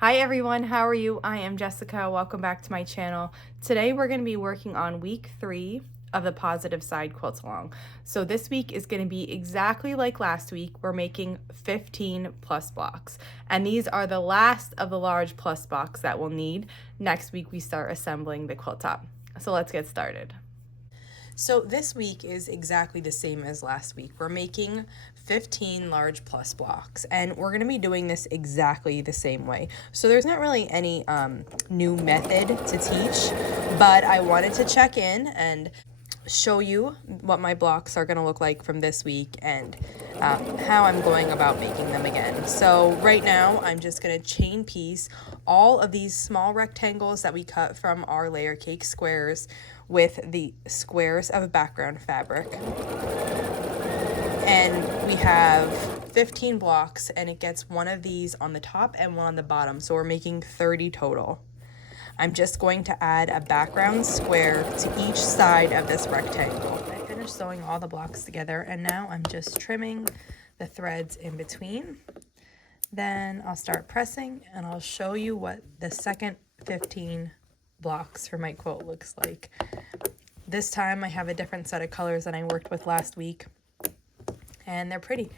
Hi everyone, how are you? I am Jessica. Welcome back to my channel. Today we're going to be working on week 3 of the Positive Side Quilt Along. So this week is going to be exactly like last week. We're making 15 plus blocks. And these are the last of the large plus blocks that we'll need. Next week we start assembling the quilt top. So let's get started. So this week is exactly the same as last week. We're making 15 large plus blocks, and we're going to be doing this exactly the same way. So there's not really any new method to teach, but I wanted to check in and show you what my blocks are going to look like from this week and how I'm going about making them again. So right now I'm just going to chain piece all of these small rectangles that we cut from our layer cake squares with the squares of background fabric. And we have 15 blocks, and it gets one of these on the top and one on the bottom, so we're making 30 total. I'm just going to add a background square to each side of this rectangle. I finished sewing all the blocks together, and now I'm just trimming the threads in between. Then I'll start pressing, and I'll show you what the second 15 blocks for my quilt looks like. This time I have a different set of colors than I worked with last week, and they're pretty.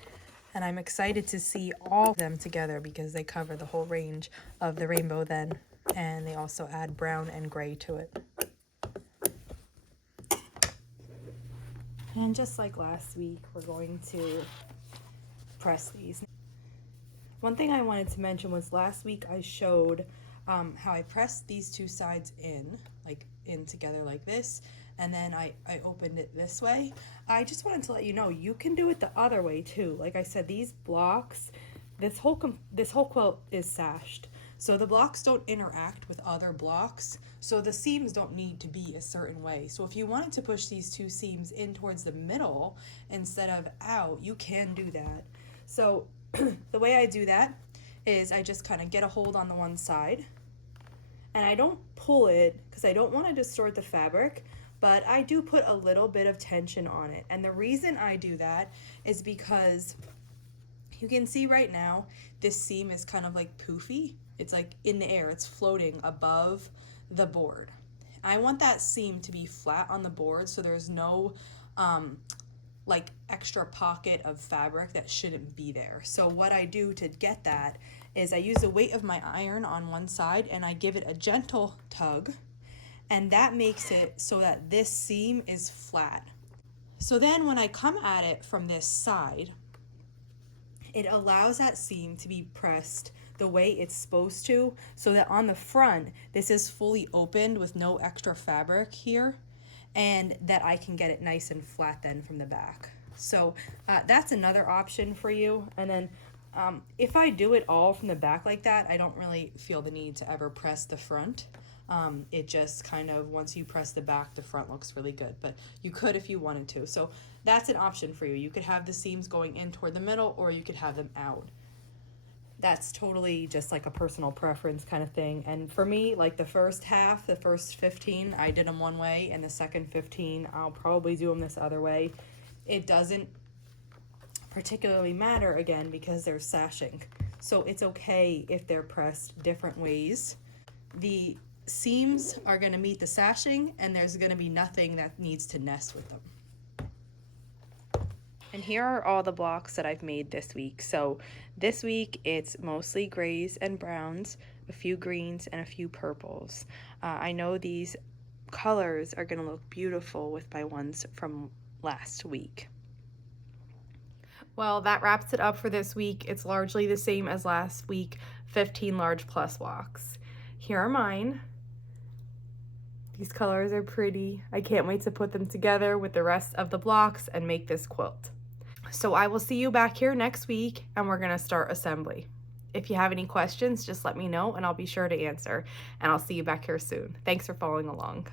And I'm excited to see all of them together because they cover the whole range of the rainbow then. And they also add brown and gray to it. And just like last week, we're going to press these. One thing I wanted to mention was last week I showed how I pressed these two sides in together like this, and then I opened it this way. I just wanted to let you know you can do it the other way too. Like I said, these blocks, this whole quilt is sashed. So the blocks don't interact with other blocks, so the seams don't need to be a certain way. So if you wanted to push these two seams in towards the middle instead of out, you can do that. So the way I do that is I just kind of get a hold on the one side, and I don't pull it because I don't want to distort the fabric, but I do put a little bit of tension on it. And the reason I do that is because you can see right now this seam is kind of like poofy. It's like in the air, it's floating above the board. I want that seam to be flat on the board so there's no like extra pocket of fabric that shouldn't be there. So what I do to get that is I use the weight of my iron on one side and I give it a gentle tug, and that makes it so that this seam is flat. So then when I come at it from this side, it allows that seam to be pressed the way it's supposed to, so that on the front this is fully opened with no extra fabric here, and that I can get it nice and flat then from the back. So that's another option for you. And then if I do it all from the back like that, I don't really feel the need to ever press the front. It just kind of, once you press the back, the front looks really good, but you could if you wanted to. So that's an option for you. You could have the seams going in toward the middle, or you could have them out. That's totally just like a personal preference kind of thing. And for me, like the first 15, I did them one way, and the second 15, I'll probably do them this other way. It doesn't particularly matter, again, because they're sashing. So it's okay if they're pressed different ways. The seams are going to meet the sashing, and there's going to be nothing that needs to nest with them. And here are all the blocks that I've made this week. So this week it's mostly grays and browns, a few greens, and a few purples. I know these colors are going to look beautiful with my ones from last week. Well, that wraps it up for this week. It's largely the same as last week, 15 large plus blocks. Here are mine. These colors are pretty. I can't wait to put them together with the rest of the blocks and make this quilt. So I will see you back here next week, and we're going to start assembly. If you have any questions, just let me know and I'll be sure to answer. And I'll see you back here soon. Thanks for following along.